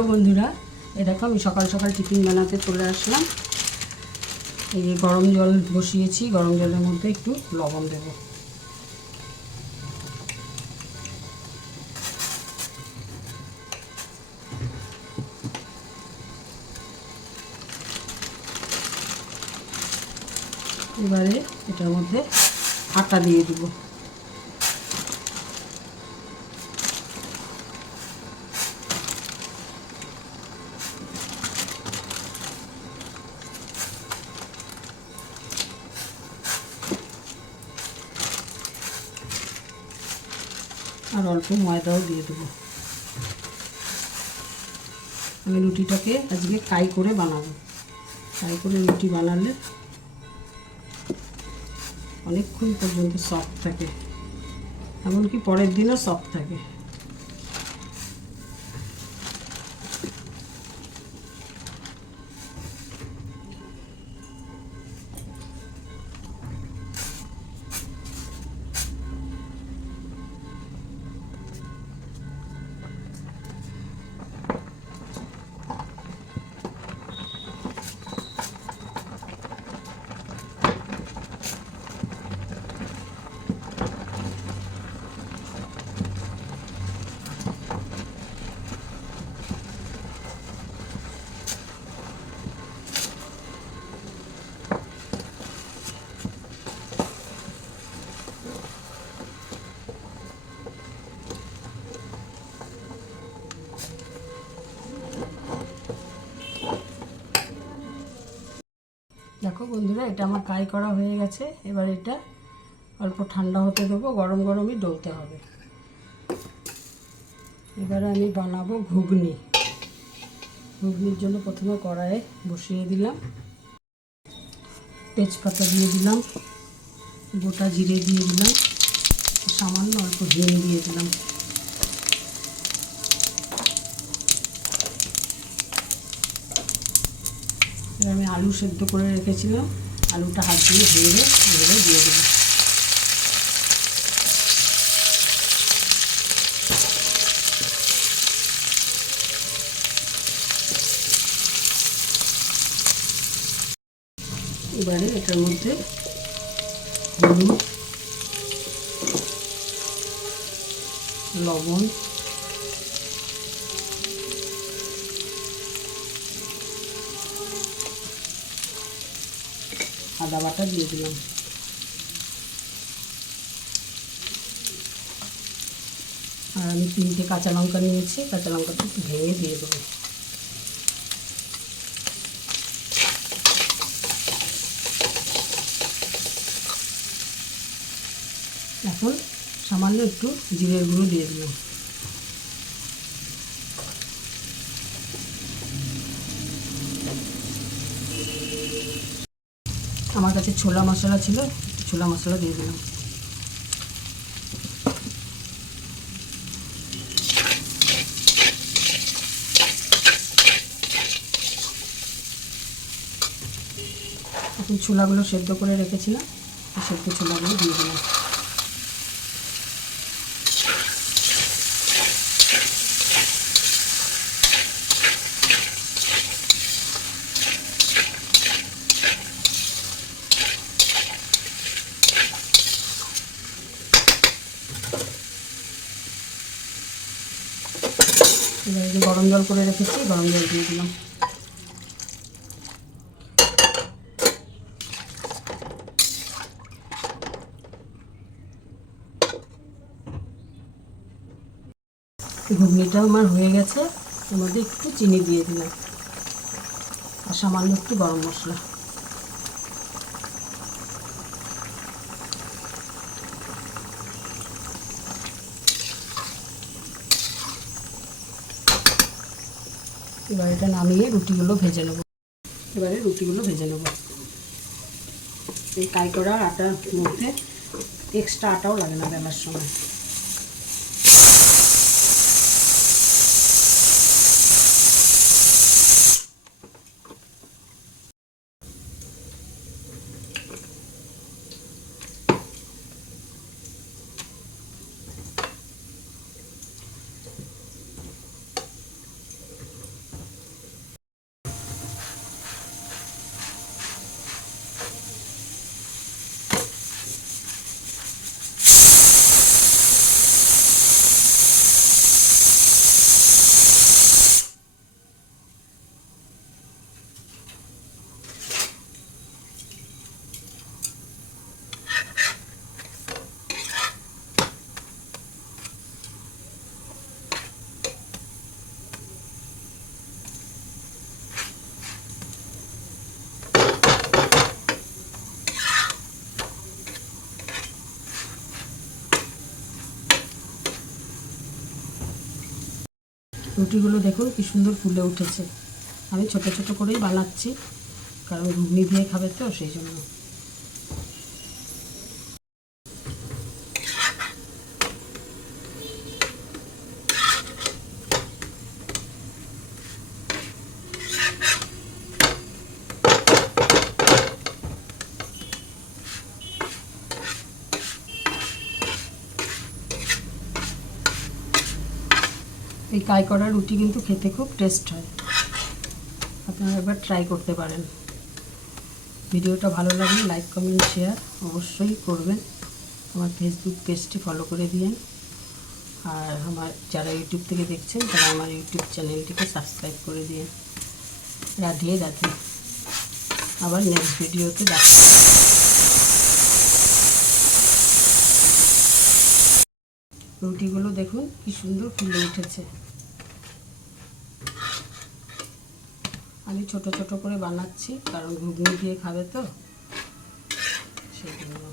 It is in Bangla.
তো বন্ধুরা এ দেখো আমি সকাল সকাল টিফিন বানাতে চলে আসলাম। এই যে গরম জল বসিয়েছি, গরম জলের মধ্যে একটু লবণ দেব। এবারে এটার মধ্যে আটা দিয়ে দিব। আর অল্প ময়দাও দিয়ে দেবো। আমি রুটিটাকে আজকে কাই করে বানাবো। কাই করে রুটি বানালে অনেকক্ষণ পর্যন্ত সফট থাকে। এমনকি পরের দিনও সফট থাকে। দেখো বন্ধুরা, এটা আমার কাই করা হয়ে গেছে। এবার এটা অল্প ঠান্ডা হতে দেবো, গরম গরমই ডলতে হবে। এবারে আমি বানাবো ঘুগনি। ঘুগনির জন্য প্রথমে কড়াইয়ে বসিয়ে দিলাম। তেজপাতা দিয়ে দিলাম, গোটা জিরে দিয়ে দিলাম, সামান্য অল্প হিং দিয়ে দিলাম। আমি আলু সেদ্ধ করে রেখেছিলাম। আলুটা হাত দিয়ে ভেঙে ভেঙে দিয়ে দেবো। এবারে এটার মধ্যে হলুদ, লবণ আদা বাটা দিয়ে দিলাম। আর আমি তিনটে কাঁচা লঙ্কা নিয়েছি, কাঁচা লঙ্কাটা একটু ভেঙে দিয়ে দেবো। এখন সামান্য একটু জিরের গুঁড়ো দিয়ে দিলাম। আমার কাছে ছোলা মশলা ছিল ছোলা মশলা দিয়ে দিলাম। এখন ছোলাগুলো সেদ্ধ করে রেখেছিলাম, সেদ্ধ ছোলাগুলো দিয়ে দিলাম। এবার যে গরম জল করে রেখেছি, গরম জল দিয়ে দিলাম। ঘুগনিটাও আমার হয়ে গেছে, এর মধ্যে একটু চিনি দিয়ে দিলাম। আর সামান্য একটু গরম মশলা। এবার এটা নামিয়ে রুটিগুলো ভেজে নেব। এবারে রুটিগুলো ভেজে নেব। এই কাইকড়ার আটার মধ্যে এক্সট্রা আটাও লাগে না বেলার সময়। রুটিগুলো দেখুন কি সুন্দর ফুলে উঠেছে। আমি ছোট ছোট করেই বানাচ্ছি, কারণ ঘুগনি দিয়ে খাবে তো সেই জন্য। কাই করা রুটি কিন্তু খেতে খুব টেস্ট হয়। আপনারা একবার ট্রাই করতে পারেন। ভিডিওটা ভালো লাগলে লাইক কমেন্ট শেয়ার অবশ্যই করবেন। আমার ফেসবুক পেজটি ফলো করে দিয়েন। আর আমার যারা ইউটিউব থেকে দেখছেন, তারা আমার ইউটিউব চ্যানেলটিকে সাবস্ক্রাইব করে দিন রাধে রাধে। আবার নেক্সট ভিডিওতে দেখা রুটিগুলো দেখুন, কি সুন্দর ফুলে উঠেছে। আমি ছোট ছোট করে বানাচ্ছি কারণ ঘুগনি দিয়ে খাবে তো সেই জন্য